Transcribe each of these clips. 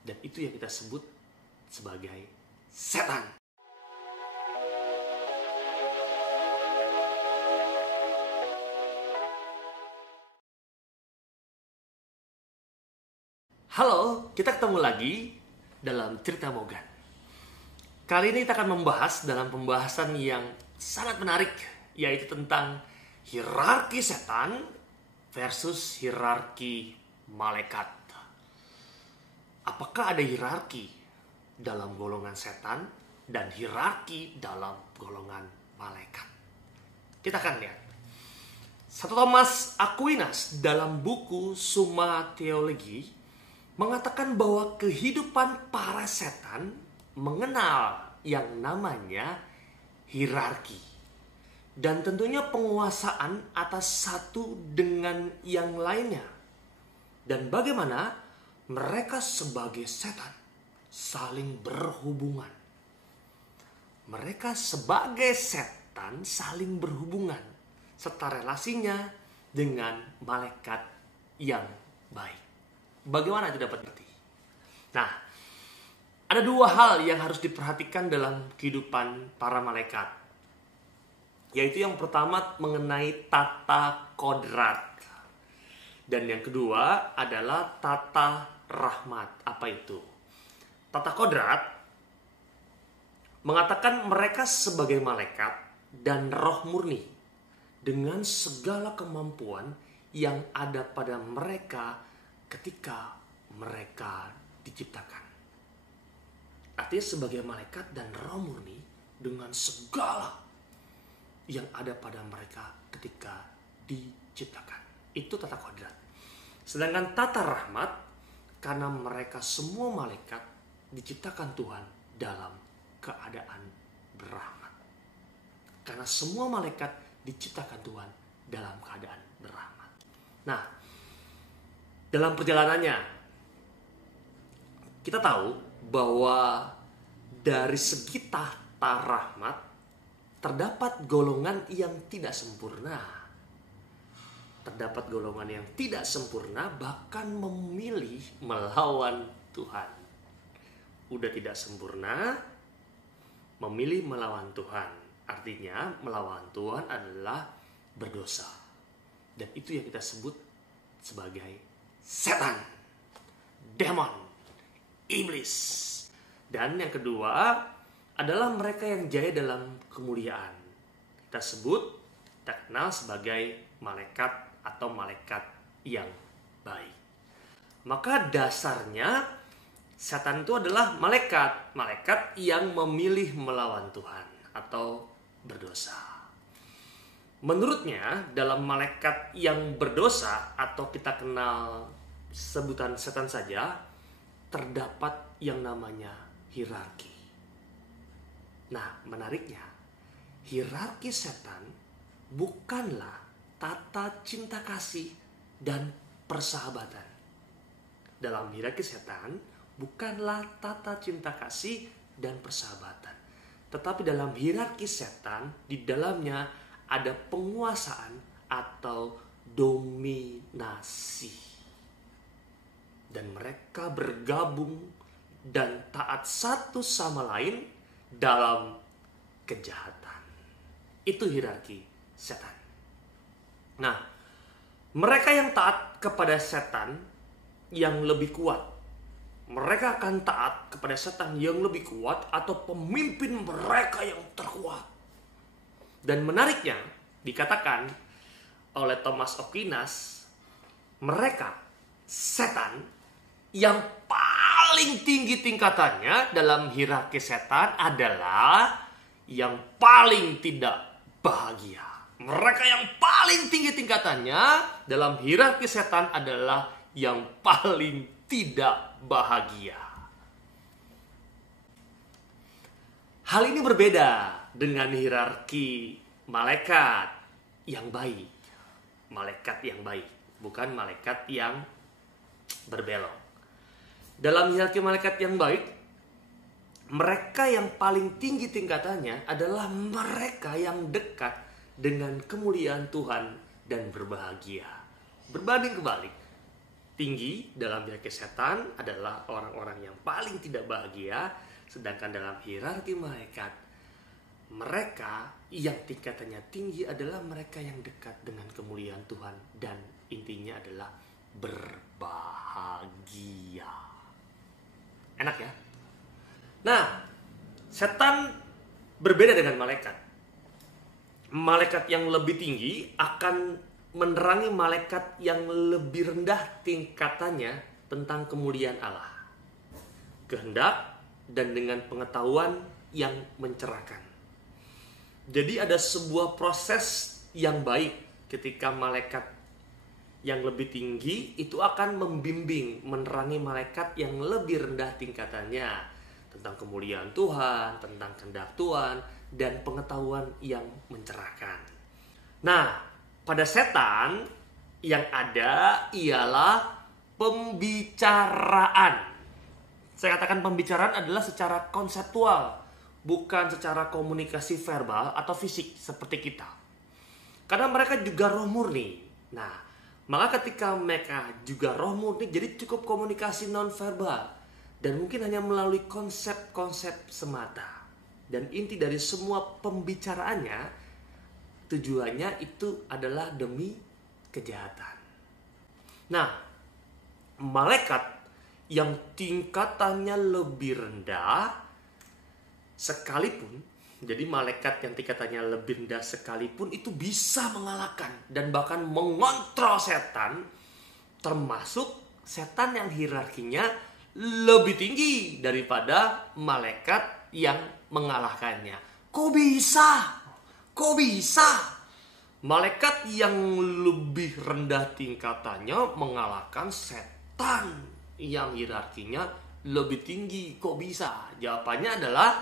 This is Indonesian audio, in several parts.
Dan itu yang kita sebut sebagai setan. Halo, kita ketemu lagi dalam Cerita Mogan. Kali ini kita akan membahas dalam pembahasan yang sangat menarik, yaitu tentang hierarki setan versus hierarki malaikat. Apakah ada hierarki dalam golongan setan dan hierarki dalam golongan malaikat? Kita akan lihat. Santo Thomas Aquinas dalam buku Summa Theologiae mengatakan bahwa kehidupan para setan mengenal yang namanya hierarki. Dan tentunya penguasaan atas satu dengan yang lainnya. Dan bagaimana mereka sebagai setan saling berhubungan. Mereka sebagai setan saling berhubungan serta relasinya dengan malaikat yang baik. Bagaimana itu dapat berarti? Nah, ada dua hal yang harus diperhatikan dalam kehidupan para malaikat. Yaitu yang pertama mengenai tata kodrat. Dan yang kedua adalah tata rahmat. Apa itu? Tata kodrat mengatakan mereka sebagai malaikat dan roh murni dengan segala kemampuan yang ada pada mereka ketika mereka diciptakan. Artinya sebagai malaikat dan roh murni dengan segala yang ada pada mereka ketika diciptakan. Itu tata kodrat. Sedangkan tata rahmat, karena mereka semua malaikat diciptakan Tuhan dalam keadaan berrahmat. Karena semua malaikat diciptakan Tuhan dalam keadaan berrahmat. Nah, dalam perjalanannya, kita tahu bahwa dari segi tata rahmat, terdapat golongan yang tidak sempurna. Terdapat golongan yang tidak sempurna, bahkan memilih melawan Tuhan. Udah tidak sempurna, memilih melawan Tuhan. Artinya, melawan Tuhan adalah berdosa. Dan itu yang kita sebut sebagai setan, demon, iblis. Dan yang kedua adalah mereka yang jaya dalam kemuliaan. Kita kenal sebagai malaikat atau malaikat yang baik. Maka dasarnya setan itu adalah malaikat yang memilih melawan Tuhan atau berdosa. Menurutnya dalam malaikat yang berdosa atau kita kenal sebutan setan saja, terdapat yang namanya hierarki. Nah, menariknya, hierarki setan bukanlah tata cinta kasih dan persahabatan. Dalam hierarki setan bukanlah tata cinta kasih dan persahabatan. Tetapi dalam hierarki setan, di dalamnya ada penguasaan atau dominasi. Dan mereka bergabung dan taat satu sama lain dalam kejahatan. Itu hierarki setan. Nah, mereka yang taat kepada setan yang lebih kuat, mereka akan taat kepada setan yang lebih kuat atau pemimpin mereka yang terkuat. Dan menariknya, dikatakan oleh Thomas Aquinas, mereka setan yang paling tinggi tingkatannya dalam hierarki setan adalah yang paling tidak bahagia. Mereka yang paling tinggi tingkatannya dalam hierarki setan adalah yang paling tidak bahagia. Hal ini berbeda dengan hierarki malaikat yang baik. Malaikat yang baik, bukan malaikat yang berbelok. Dalam hierarki malaikat yang baik, mereka yang paling tinggi tingkatannya adalah mereka yang dekat dengan kemuliaan Tuhan dan berbahagia. Berbanding kebalik, tinggi dalam hierarki setan adalah orang-orang yang paling tidak bahagia, sedangkan dalam hierarki malaikat, mereka yang tingkatannya tinggi adalah mereka yang dekat dengan kemuliaan Tuhan dan intinya adalah berbahagia. Enak ya? Nah, setan berbeda dengan malaikat. Malaikat yang lebih tinggi akan menerangi malaikat yang lebih rendah tingkatannya tentang kemuliaan Allah, kehendak, dan dengan pengetahuan yang mencerahkan. Jadi ada sebuah proses yang baik ketika malaikat yang lebih tinggi itu akan membimbing, menerangi malaikat yang lebih rendah tingkatannya tentang kemuliaan Tuhan, tentang kehendak Tuhan, dan pengetahuan yang mencerahkan. Nah, pada setan yang ada ialah pembicaraan. Saya katakan pembicaraan adalah secara konseptual, bukan secara komunikasi verbal atau fisik seperti kita. Karena mereka juga roh murni. Nah, maka ketika mereka juga roh murni, jadi cukup komunikasi non-verbal. Dan mungkin hanya melalui konsep-konsep semata. Dan inti dari semua pembicaraannya, tujuannya itu adalah demi kejahatan. Nah, malaikat yang tingkatannya lebih rendah sekalipun, jadi malaikat yang tingkatannya lebih rendah sekalipun itu bisa mengalahkan dan bahkan mengontrol setan, termasuk setan yang hierarkinya lebih tinggi daripada malaikat yang mengalahkannya. Kok bisa? Kok bisa? Malaikat yang lebih rendah tingkatannya mengalahkan setan yang hierarkinya lebih tinggi. Kok bisa? Jawabannya adalah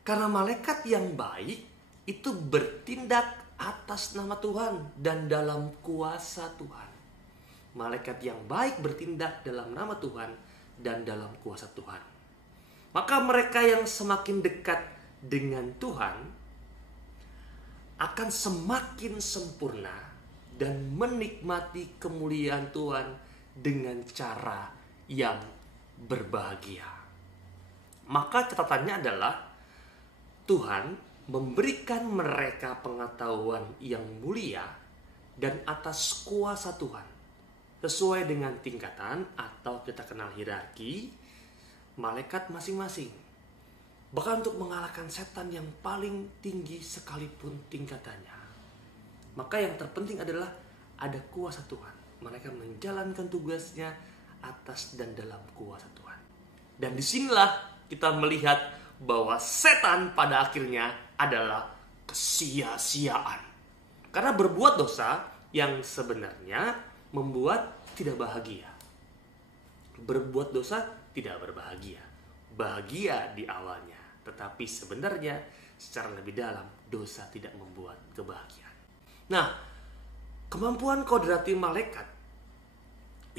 karena malaikat yang baik itu bertindak atas nama Tuhan dan dalam kuasa Tuhan. Malaikat yang baik bertindak dalam nama Tuhan dan dalam kuasa Tuhan. Maka mereka yang semakin dekat dengan Tuhan akan semakin sempurna dan menikmati kemuliaan Tuhan dengan cara yang berbahagia. Maka catatannya adalah Tuhan memberikan mereka pengetahuan yang mulia dan atas kuasa Tuhan sesuai dengan tingkatan atau kita kenal hierarki malaikat masing-masing. Bahkan untuk mengalahkan setan yang paling tinggi sekalipun tingkatannya. Maka yang terpenting adalah ada kuasa Tuhan. Mereka menjalankan tugasnya atas dan dalam kuasa Tuhan. Dan disinilah kita melihat bahwa setan pada akhirnya adalah kesia-siaan. Karena berbuat dosa yang sebenarnya membuat tidak bahagia. Berbuat dosa tidak berbahagia. Bahagia di awalnya. Tetapi sebenarnya secara lebih dalam dosa tidak membuat kebahagiaan. Nah, kemampuan kodrati malaikat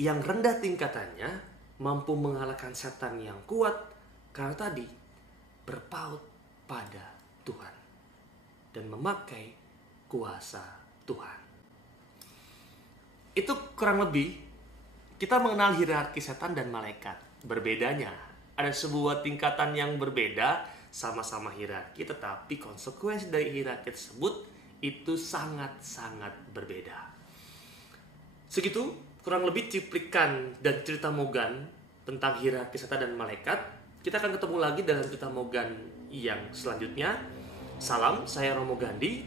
yang rendah tingkatannya mampu mengalahkan setan yang kuat karena tadi berpaut pada Tuhan dan memakai kuasa Tuhan. Itu kurang lebih kita mengenal hierarki setan dan malaikat. Berbedanya ada sebuah tingkatan yang berbeda, sama-sama hierarki, tetapi konsekuensi dari hierarki tersebut itu sangat-sangat berbeda. Segitu kurang lebih cuplikan dan cerita Mogan tentang hierarki setan dan malaikat. Kita akan ketemu lagi dalam cerita Mogan yang selanjutnya. Salam, saya Romo Gandhi.